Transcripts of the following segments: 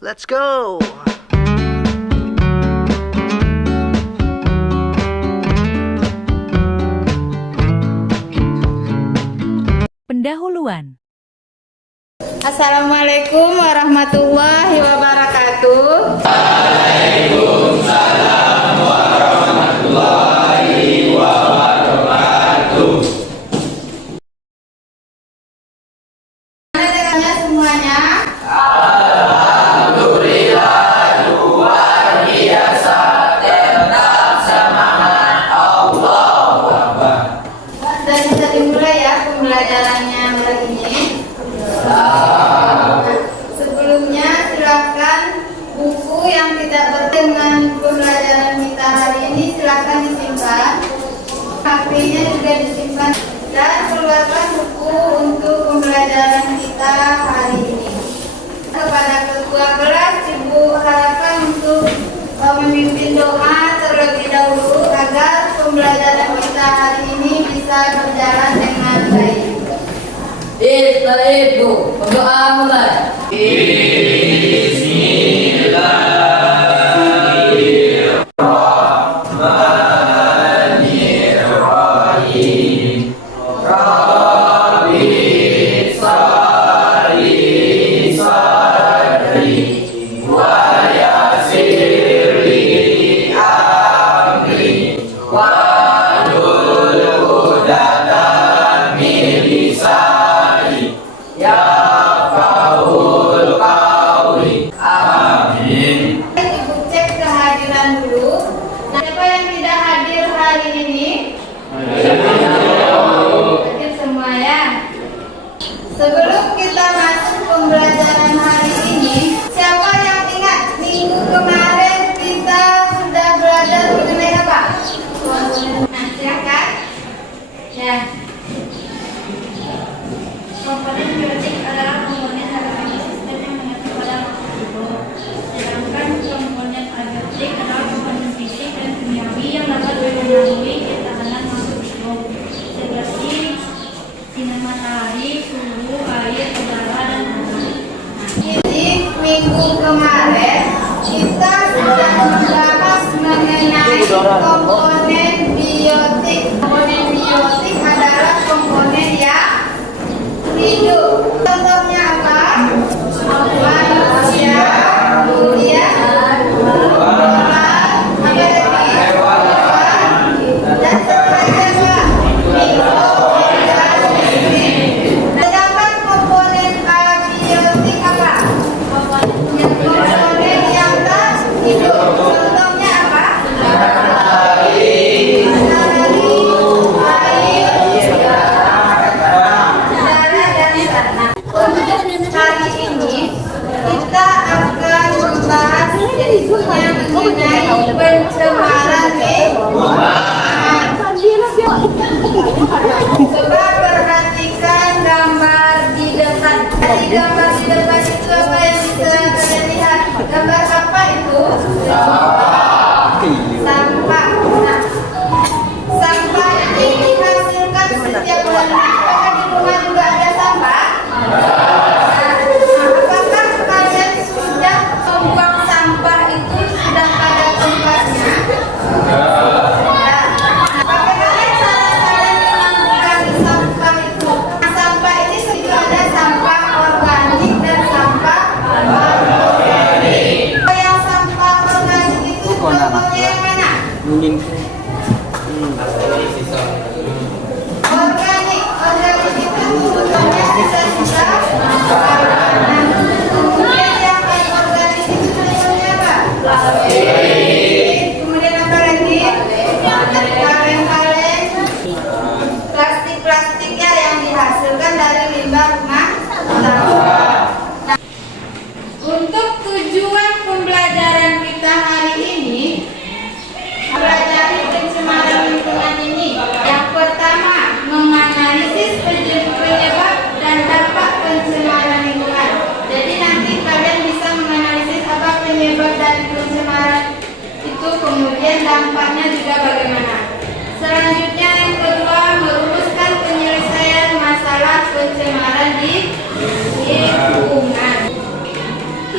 Let's go. Pendahuluan. Assalamualaikum warahmatullahi wabarakatuh. Waalaikumsalam semuanya. Dan bisa dimulai ya pembelajarannya hari ini. Sebelumnya silakan buku yang tidak berteman pembelajaran kita hari ini silakan disimpan. HP-nya juga disimpan dan keluarkan buku untuk pembelajaran kita hari ini. Kepada ketua kelas, Ibu harapkan untuk memimpin doa terlebih dahulu agar pembelajaran kita hari ini bisa berjalan dengan baik. Setelah itu, berdoa mulai. Ibu cek kehadiran dulu. Siapa yang tidak hadir hari ini? Hadir semua ya. Sebelum kita masuk pembelajaran hari ini, siapa yang ingat minggu kemarin kita sudah belajar mengenai apa? Nah, silakan. Ya. Komponen biotik adalah komponen organisme sistem yang mengatur pada makhluk hidup. Sedangkan komponen abiotik adalah komponen fisik dan kimiawi yang dapat mempengaruhi ketahanan makhluk hidup, seperti sinar matahari, suhu, air, udara, dan tanah. Jadi minggu kemarin kita sudah membahas mengenai komponen biotik. Komponen biotik adalah komponen yang hidup. Contohnya apa? Manusia, kemudian hewan, apa lagi? Hewan, dan seterusnya apa? Mikroorganisme. Sedangkan komponen abiotik apa? Komponen yang tak hidup. Contohnya apa? Matahari, air, udara, dan tanah. Untuk hari ini kita akan membahas yang mengenai pencemaran lingkungan. Coba perhatikan gambar di depan. Di gambar di depan itu apa yang bisa kalian lihat? Gambar apa itu? Sampah. Nah, sampah ini dihasilkan setiap hari. Apakah di rumah juga ada sampah? Apakah kalian sudah membuang sampah itu sudah pada tempatnya? Bagaimana cara kalian mengurangi sampah itu? Sampah ini juga ada sampah organik dan sampah anorganik. Yang sampah organik itu contohnya yang mana? Organik itu contohnya sisa-sisa makanan. Kemudian yang anorganik itu contohnya apa? Plastik. Kemudian apa lagi? Kaleng-kaleng. Plastik-plastiknya yang dihasilkan dari limbah rumah tangga. Nah, untuk tujuan pembelajaran kita hari ini, pelajari pencemaran lingkungan ini. Yang pertama, menganalisis penyebab dan dampak pencemaran lingkungan. Jadi nanti kalian bisa menganalisis apa penyebab dari pencemaran itu, kemudian dampaknya juga bagaimana. Selanjutnya yang kedua, merumuskan penyelesaian masalah pencemaran di lingkungan.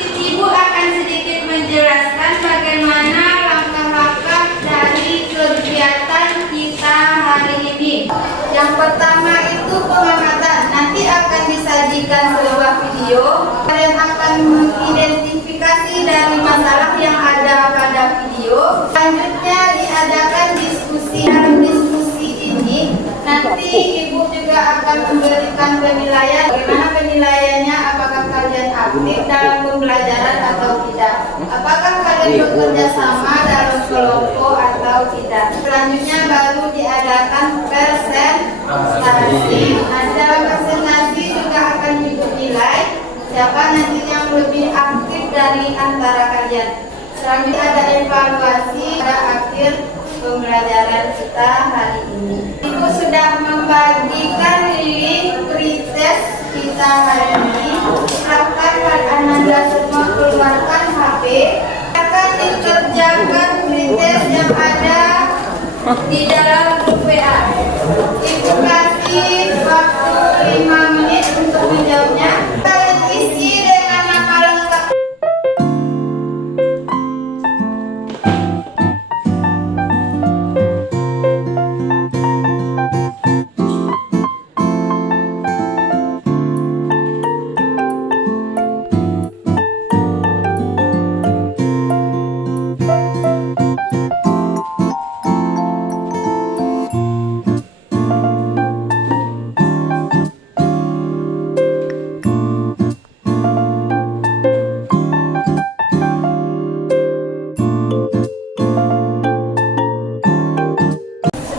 Ibu akan kalian akan mengidentifikasi dari masalah yang ada pada video. Selanjutnya diadakan diskusi. Dalam diskusi ini nanti Ibu juga akan memberikan penilaian. Bagaimana penilaiannya? Apakah kalian aktif dalam pembelajaran atau tidak? Apakah kalian bekerja sama dalam kelompok atau tidak? Selanjutnya baru diadakan presentasi. Nah, dalam presentasi juga akan Ibu nilai siapa nanti yang lebih aktif dari antara kalian. Selanjutnya ada evaluasi pada akhir pembelajaran kita hari ini. Ibu sudah membagikan link pretest kita hari ini. Silakan Ananda semua keluarkan HP. Akan dikerjakan pretest yang ada di dalam grup WA. Ibu kasih waktu 5 menit untuk menjawabnya. Kalian isi dengan nama lengkap.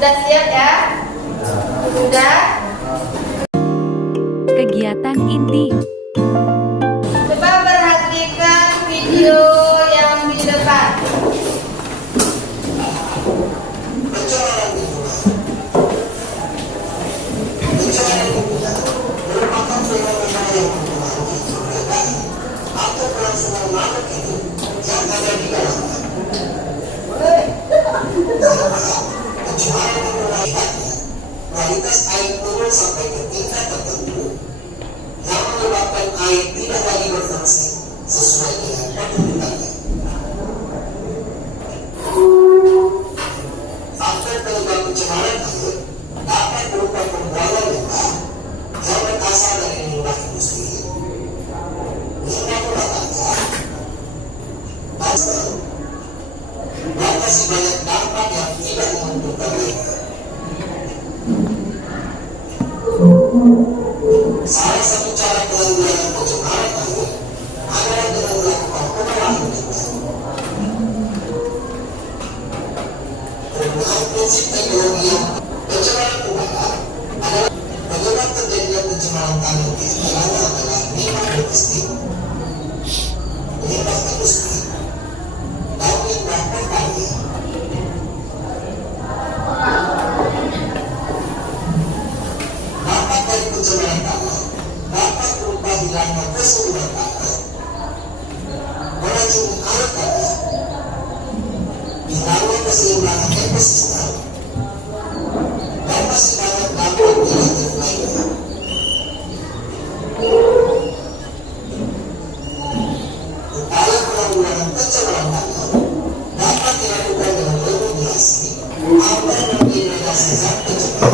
Sudah siap ya? Sudah? Kegiatan inti. Coba perhatikan video yang di depan. Kualitas air turun sampai ke tingkat tertentu yang menyebabkan air tidak lagi berfungsi sesuai dengan kedudukannya. Faktor penyebab pencemaran air dapat berupa pembuangan limbah yang berasal dari limbah industri, limbah rumah tangga, dan masih banyak dampak yang tidak menguntungkan lainnya. Salah satu cara penanggulangan pencemaran air adalah dengan melakukan pengolahan limbah. Penggunaan prinsip teknologi yang pencemaran udara adalah penyebab terjadinya pencemaran tanah di antaranya adalah limbah domestik, limbah industri, dan limbah pertanian. Dampak dari pencemaran tanah dapat berupa hilangnya kesuburan tanah, meracuni air tanah, hilangnya keseimbangan ekosistem, dan masih banyak dampak negatif lainnya. Upaya penanggulangan pencemaran tanah dapat dilakukan dengan remediasi atau mengeliminasi zat pencemar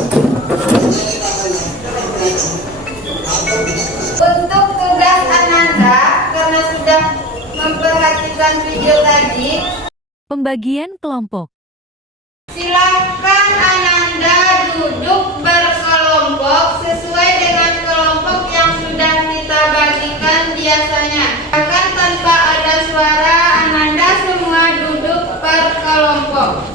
menjadi bahan yang kurang beracun atau tidak beracun. Untuk tugas Ananda, karena sudah memperhatikan video tadi, Pembagian kelompok. silakan Ananda duduk berkelompok sesuai dengan kelompok yang sudah kita bagikan biasanya. Bahkan tanpa ada suara, Ananda semua duduk berkelompok.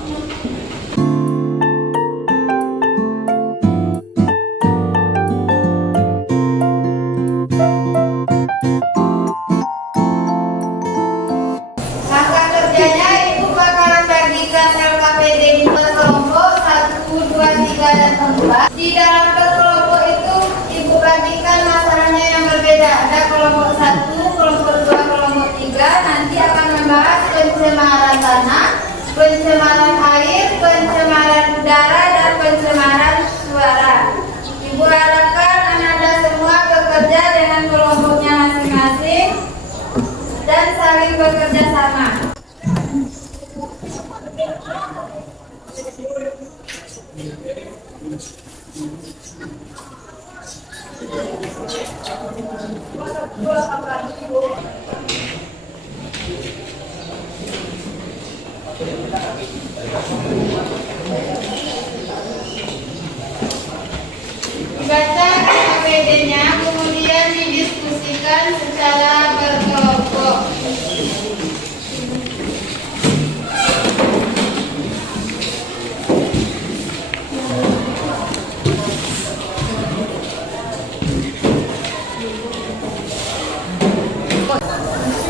Langkah kerjanya Ibu bakalan bagikan LKPD di kelompok 1, 2, 3, dan 4. Di dalam kelompok itu Ibu bagikan masalahnya yang berbeda. Ada kelompok 1, kelompok 2, kelompok 3. Nanti akan membahas pencemaran tanah, pencemaran air, pencemaran udara, dan pencemaran suara. Ibu harapkan Ananda semua bekerja dengan kelompoknya masing-masing dan saling bekerja sama. Bola kapan?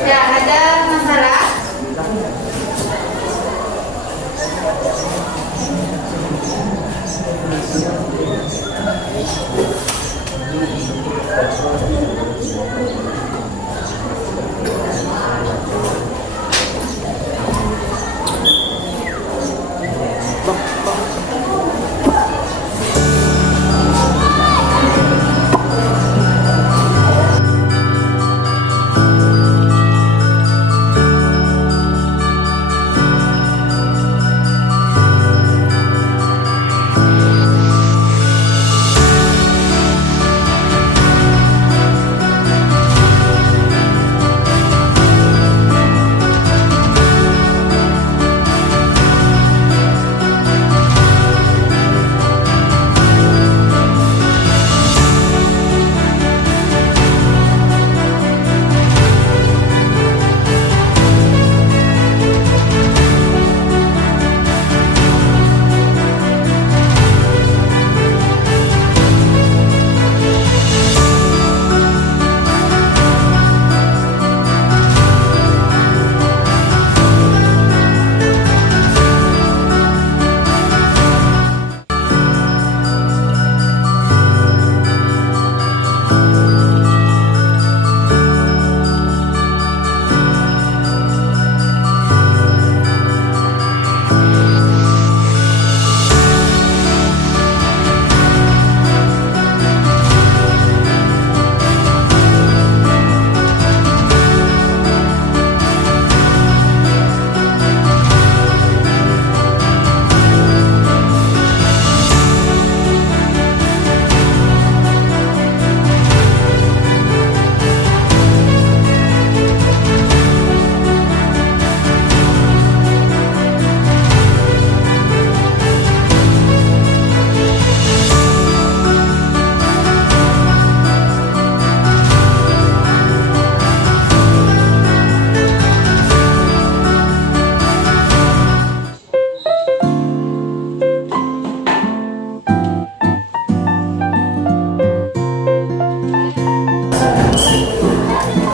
Ya, ada masalah?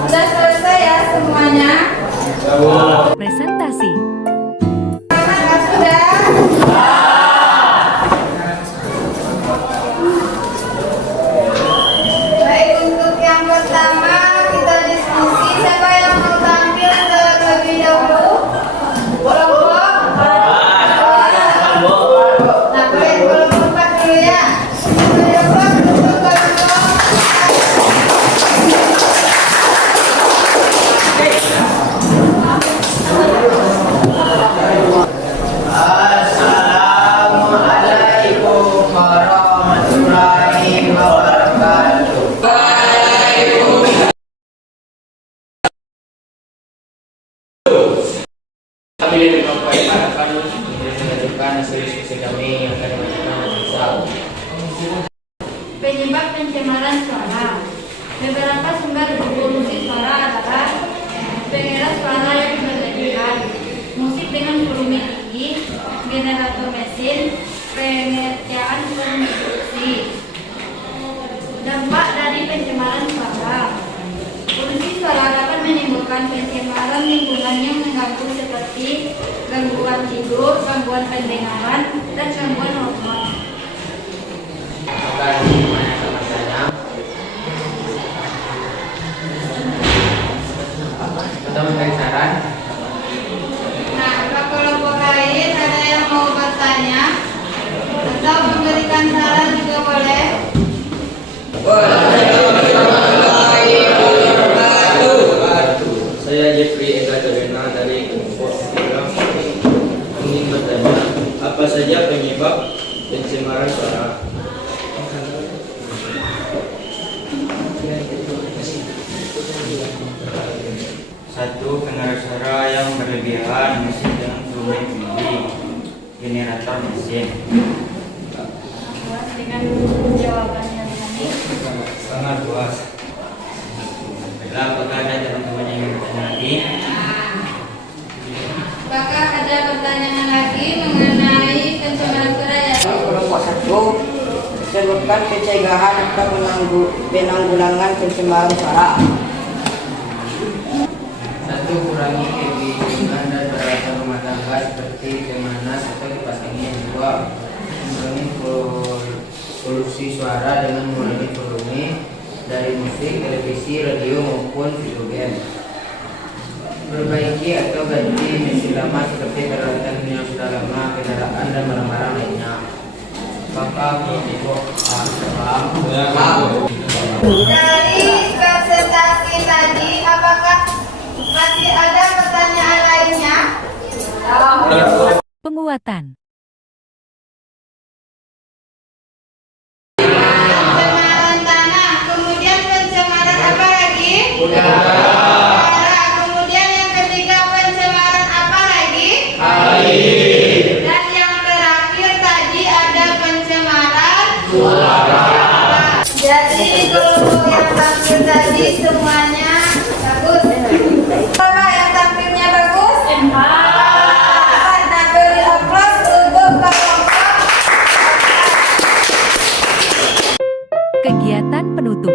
Sudah selesai ya semuanya? Presentasi. Apakah sudah? Baik, untuk yang pertama kita diskusi. Siapa yang mau tampil terlebih dahulu? Kelompok? Nah, baik, kelompok 4 dulu ya. Kelompok, kelompok. Assalamualaikum warahmatullahi wabarakatuh. Apabila dilakukan harapan mengajukan hasil diskusi kami yang akan dimajukan besar. Penyebab pencemaran suara. Beberapa sumber polusi suara adalah pengeras suara yang berlebihan, musik dengan volume tinggi, generator mesin, pengerjaan konstruksi. Dampak dari pencemaran suara. Polusi suara dapat menimbulkan pencemaran lingkungan yang mengganggu seperti gangguan tidur, gangguan pendengaran, dan gangguan hormon. Akan menanyakan masanya. Atau memberi saran. Nah, untuk kelompok lain ada yang mau bertanya atau memberikan saran juga boleh. Saya Jeffrey Ega Torena dari kelompok Program ingin bertanya, apa saja penyebab pencemaran suara? Satu, pengeras suara yang berlebihan, musik dengan volume tinggi, generator mesin. Puas dengan jawabannya tadi? Sangat puas. Baiklah, apakah ada teman-teman yang ingin bertanya lagi? Apakah ada pertanyaan lagi mengenai pencemaran suara ya? Kelompok 1 sebutkan pencegahan atau penanggulangan pencemaran suara. Satu, kurangi kebisingan dan peralatan rumah tangga seperti pemanas atau kipas angin. Dua, mengurangi polusi suara dengan mengurangi volume dari musik, televisi, radio maupun video game. Perbaiki atau ganti mesin lama seperti peralatan yang sudah lama, kendaraan dan barang-barang lainnya. Apakah kelompok Dari presentasi tadi, apakah masih ada pertanyaan lainnya? Penguatan. Pencemaran tanah, kemudian pencemaran apa lagi? Udara. Kemudian yang ketiga pencemaran apa lagi? Air. Dan yang terakhir tadi ada pencemaran suara. Jadi kelompok yang tampil tadi semuanya bagus. Apa yang tampilnya bagus? Nah, beri aplaus untuk kelompok. Kegiatan penutup.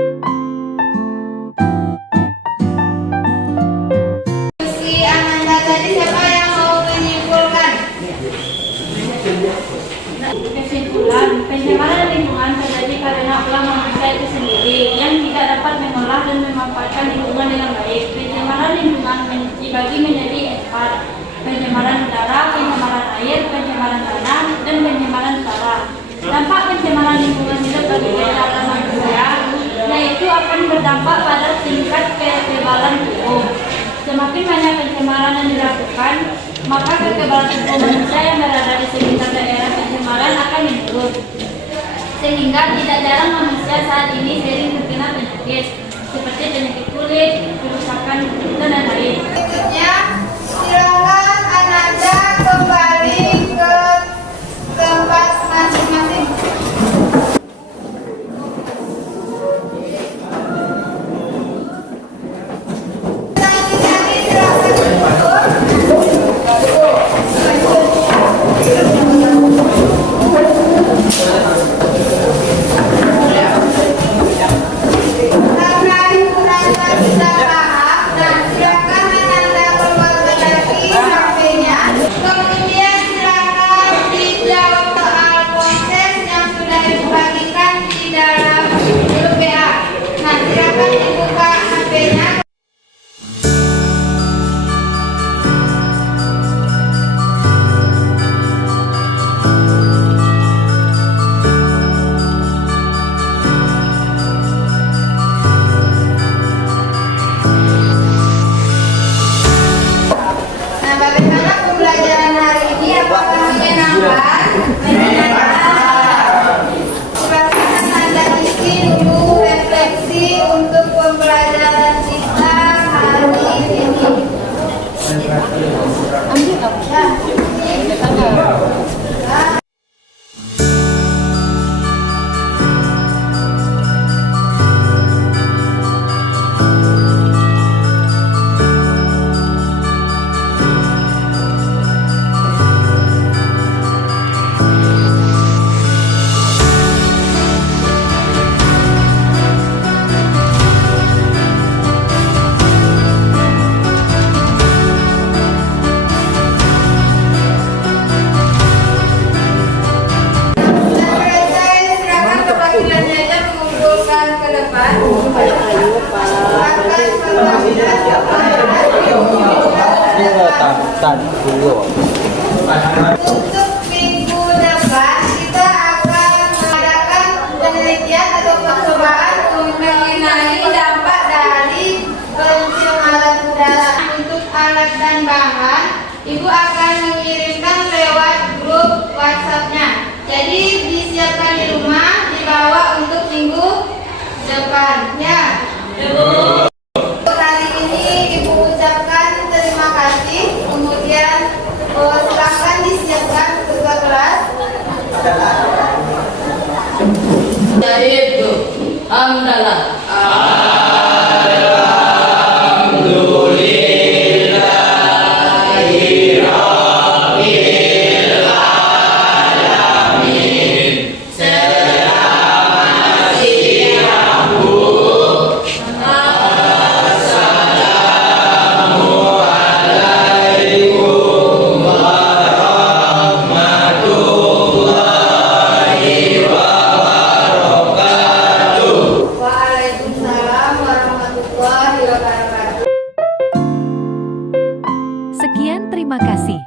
Si Ananda tadi siapa yang mau menyimpulkan? Kesimpulan, pencemaran lingkungan terjadi karena ulah manusia itu sendiri yang tidak dapat mengolah dan memanfaatkan lingkungan dengan baik. Pencemaran lingkungan dibagi menjadi 4: pencemaran udara, pencemaran air, pencemaran tanah, dan pencemaran suara. Dampak pencemaran lingkungan hidup bagi kesehatan manusia, yaitu akan berdampak pada tingkat kekebalan tubuh. Semakin banyak pencemaran yang dilakukan, maka kekebalan tubuh manusia yang berada di sekitar daerah pencemaran akan menurun. Sehingga tidak jarang manusia saat ini sering terkena penyakit seperti penyakit kulit, kerusakan dan lain-lain. Berikutnya, silakan Ananda kembali ke tempat masing-masing. Lagi-lagi silakan Sampai Ananda bisa paham, dan silakan Ananda keluarkan lagi HP-nya. Kemudian silakan dijawab soal proses yang sudah dibagikan di dalam grup WA. Nah, silakan dibuka HP-nya. Nah, bagaimana pembelajaran hari ini? Apakah menyenangkan? Menyenangkan. Silakan Anda isi dulu refleksi untuk pembelajaran kita hari ini. Selesai, silakan perwakilannya aja mengumpulkan ke depan. Untuk minggu depan kita akan mengadakan penelitian atau percobaan mengenai dampak dari pencemaran udara. Untuk alat dan bahan, Ibu akan mengirimkan lewat grup WhatsApp-nya. Jadi disiapkan di rumah, dibawa untuk minggu depan. Ya. Untuk hari ini Ibu ucapkan terima kasih. Kemudian silakan disiapkan ketua kelas. Yaitu hamdalah. Selamat Sekian, terima kasih.